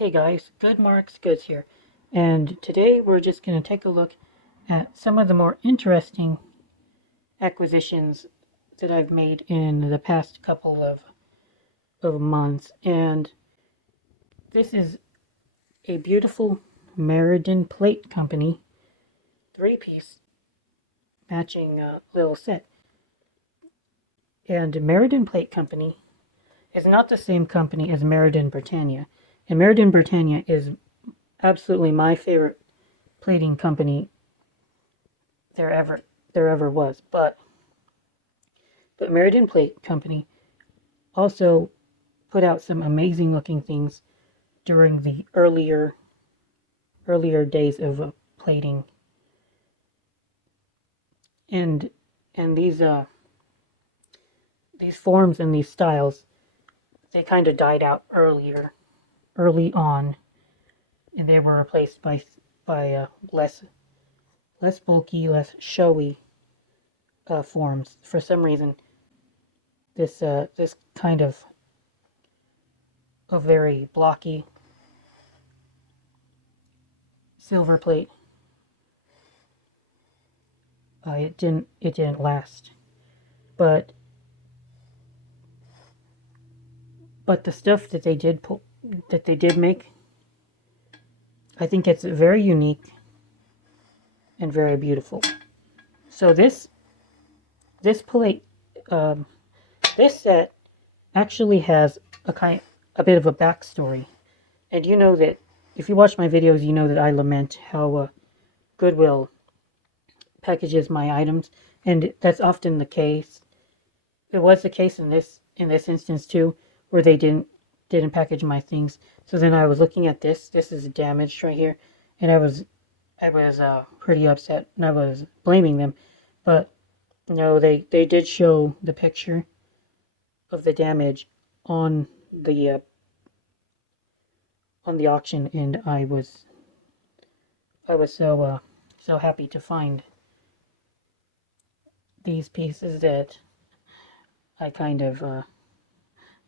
Hey guys, Good Marks Goods here, and today we're just going to take a look at some of the more interesting acquisitions that I've made in the past couple of months. And this is a beautiful Meriden Plate Company 3-piece matching little set. And Meriden Plate Company is not the same company as Meriden Britannia, and Meriden Britannia is absolutely my favorite plating company there ever was. But Meriden Plate Company also put out some amazing looking things during the earlier days of plating, and these forms and these styles, they kind of died out early on, and they were replaced by less bulky, less showy forms. For some reason, this kind of a very blocky silver plate, it didn't last. But the stuff that they did make, I think it's very unique and very beautiful. So this plate, this set actually has a bit of a backstory. And you know that if you watch my videos, you know that I lament how Goodwill packages my items, and that's often the case. It was the case in this instance too, where they didn't package my things. So then I was looking at this. This is damaged right here, and I was pretty upset, and I was blaming them. But no, they did show the picture of the damage on the auction, and I was so happy to find these pieces that I kind of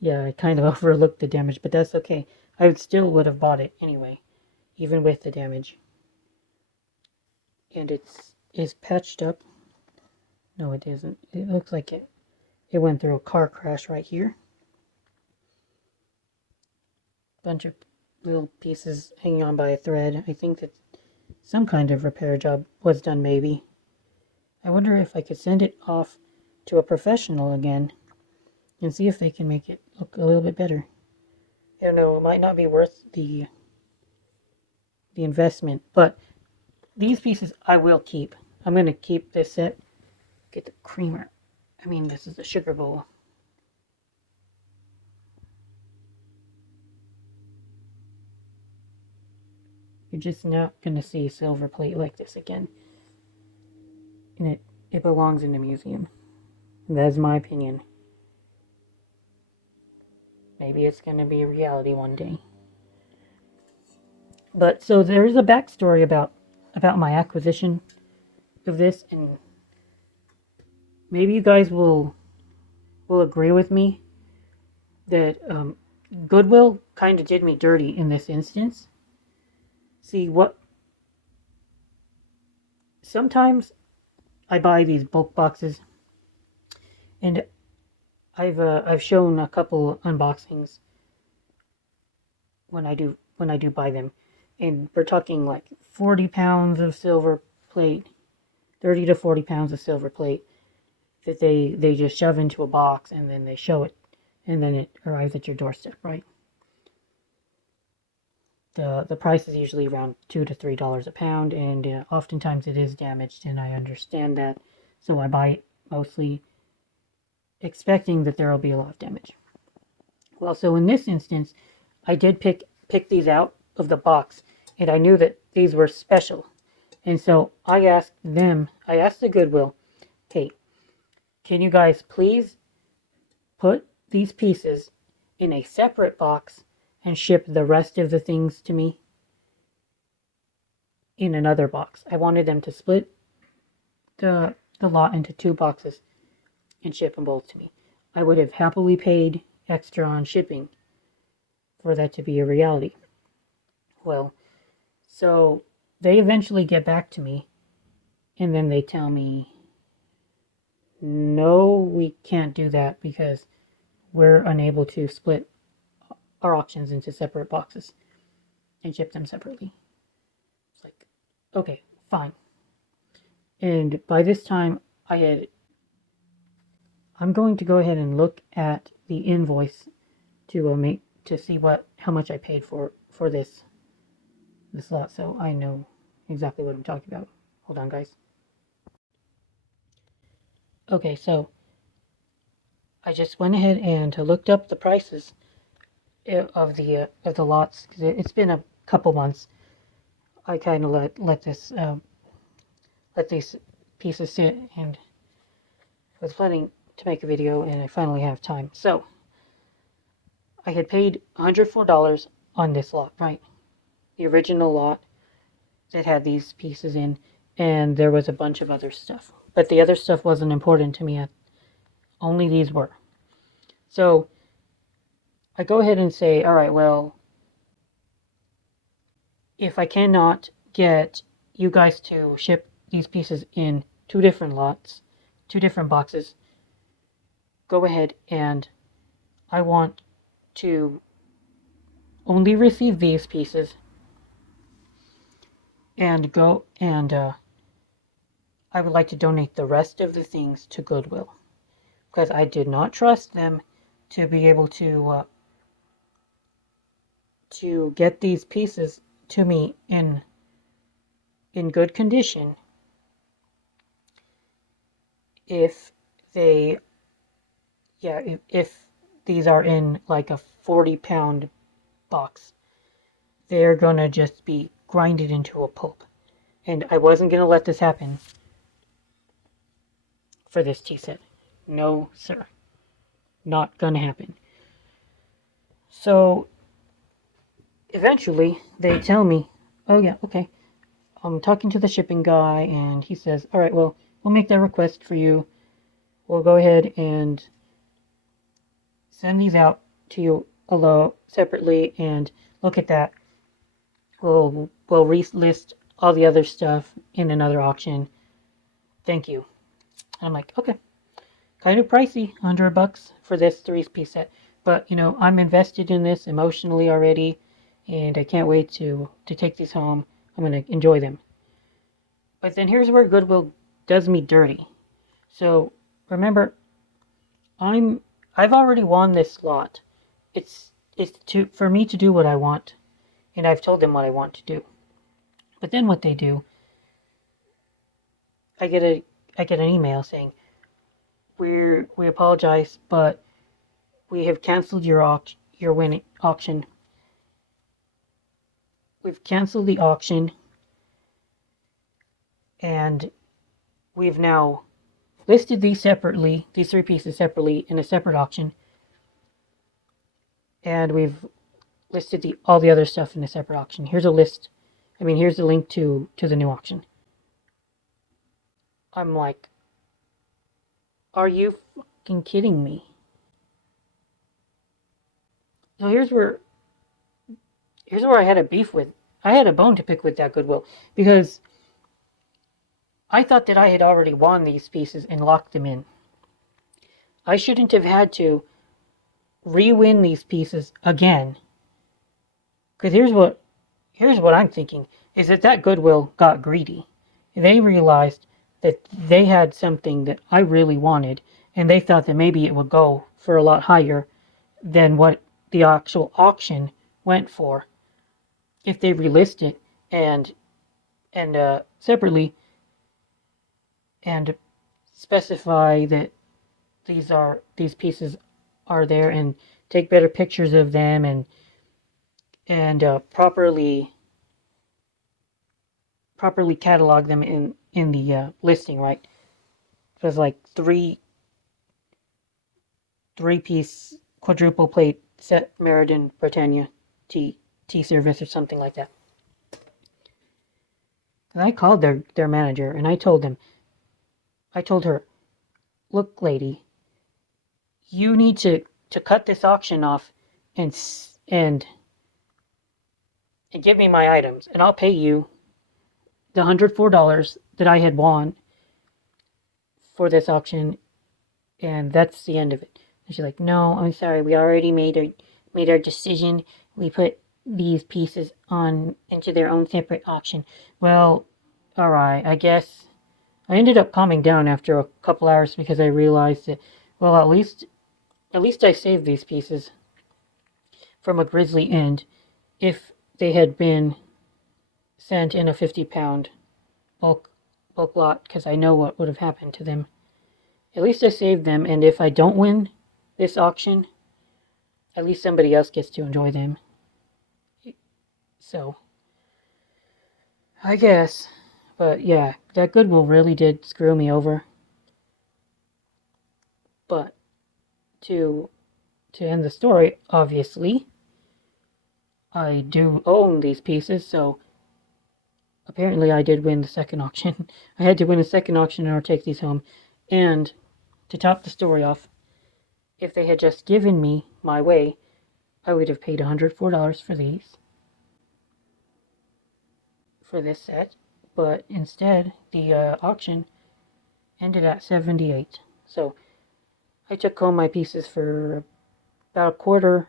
overlooked the damage, but that's okay. I would have bought it anyway, even with the damage. And it's patched up. No, it isn't. It looks like it went through a car crash right here. Bunch of little pieces hanging on by a thread. I think that some kind of repair job was done, maybe. I wonder if I could send it off to a professional again and see if they can make it look a little bit better. I don't know, it might not be worth the investment, but these pieces I will keep. I'm going to keep this set. Get the creamer. This is the sugar bowl. You're just not going to see a silver plate like this again. And it belongs in a museum. And that's my opinion. Maybe it's going to be a reality one day. But so there is a backstory about my acquisition of this, and maybe you guys will agree with me that Goodwill kind of did me dirty in this instance. See, sometimes I buy these bulk boxes, and I've shown a couple unboxings when I do buy them, and we're talking like 40 pounds of silver plate, 30 to 40 pounds of silver plate that they just shove into a box, and then they show it, and then it arrives at your doorstep, right? The price is usually around $2 to $3 a pound, and oftentimes it is damaged, and I understand that, so I buy it mostly expecting that there will be a lot of damage. Well, so in this instance, I did pick these out of the box, and I knew that these were special, and so I asked the Goodwill, hey, can you guys please put these pieces in a separate box and ship the rest of the things to me in another box? I wanted them to split the lot into 2 boxes and ship them both to me. I would have happily paid extra on shipping for that to be a reality. Well, so they eventually get back to me, and then they tell me, no, we can't do that because we're unable to split our auctions into separate boxes and ship them separately. It's like, okay, fine. And by this time, I'm going to go ahead and look at the invoice to see how much I paid for this lot, so I know exactly what I'm talking about. Hold on, guys. Okay, so I just went ahead and looked up the prices of the lots, because it's been a couple months. I kind of let these pieces sit, and was planning to make a video, and I finally have time. So I had paid $104 on this lot, right? The original lot that had these pieces in, and there was a bunch of other stuff. But the other stuff wasn't important to me. Only these were. So I go ahead and say, all right, well, if I cannot get you guys to ship these pieces in 2 different lots, 2 different boxes, go ahead, and I want to only receive these pieces and I would like to donate the rest of the things to Goodwill, because I did not trust them to be able to get these pieces to me in good condition if they if these are in like a 40-pound box. They're gonna just be grinded into a pulp, and I wasn't gonna let this happen for this tea set. No sir, not gonna happen. So eventually they tell me, oh yeah, okay, I'm talking to the shipping guy, and he says, all right, well, we'll make that request for you. We'll go ahead and send these out to you alone separately, and look at that. We'll relist all the other stuff in another auction. Thank you. And I'm like, okay, kind of pricey, $100 for this 3-piece set, but you know, I'm invested in this emotionally already, and I can't wait to take these home. I'm gonna enjoy them. But then here's where Goodwill does me dirty. So remember, I've already won this lot. It's for me to do what I want, and I've told them what I want to do. But then what they do, I get an email saying, we apologize, but we have canceled your winning auction. We've canceled the auction, and we've now listed these 3 pieces separately in a separate auction, and we've listed all the other stuff in a separate auction. Here's a list. Here's the link to the new auction. I'm like, are you fucking kidding me? So here's where I had a bone to pick with that Goodwill, because I thought that I had already won these pieces and locked them in. I shouldn't have had to re-win these pieces again. Because here's what I'm thinking, is that Goodwill got greedy. They realized that they had something that I really wanted, and they thought that maybe it would go for a lot higher than what the actual auction went for if they relist it and separately, and specify that these pieces are there, and take better pictures of them, and properly catalog them in the listing, right? It was like three-piece quadruple plate set Meriden Britannia tea service or something like that. And I called their manager, and I told her, look, lady, you need to cut this auction off and and give me my items, and I'll pay you the $104 that I had won for this auction, and that's the end of it. And she's like, no, I'm sorry, we already made our decision. We put these pieces on into their own separate auction. Well, alright, I guess. I ended up calming down after a couple hours because I realized that, well, at least I saved these pieces from a grisly end. If they had been sent in a 50-pound bulk lot, because I know what would have happened to them. At least I saved them, and if I don't win this auction, at least somebody else gets to enjoy them. So, I guess. But yeah, that Goodwill really did screw me over. But to end the story, obviously, I do own these pieces, so apparently I did win the second auction. I had to win a second auction in order to take these home. And to top the story off, if they had just given me my way, I would have paid $104 for these, for this set. But instead, the auction ended at $78. So I took home my pieces for about a quarter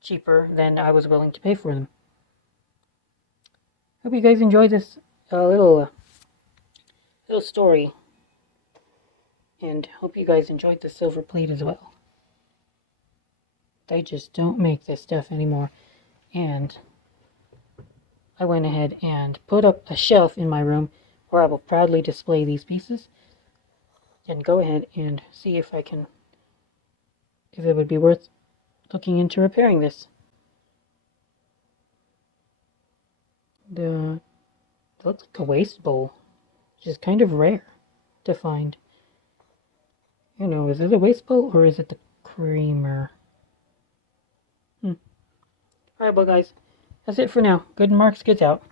cheaper than I was willing to pay for them. Hope you guys enjoyed this little story, and hope you guys enjoyed the silver plate as well. They just don't make this stuff anymore, and I went ahead and put up a shelf in my room where I will proudly display these pieces, and go ahead and see if it would be worth looking into repairing this. It looks like a waste bowl, which is kind of rare to find. You know, is it a waste bowl or is it the creamer? Alright, well guys, that's it for now. Good Marks, goods out.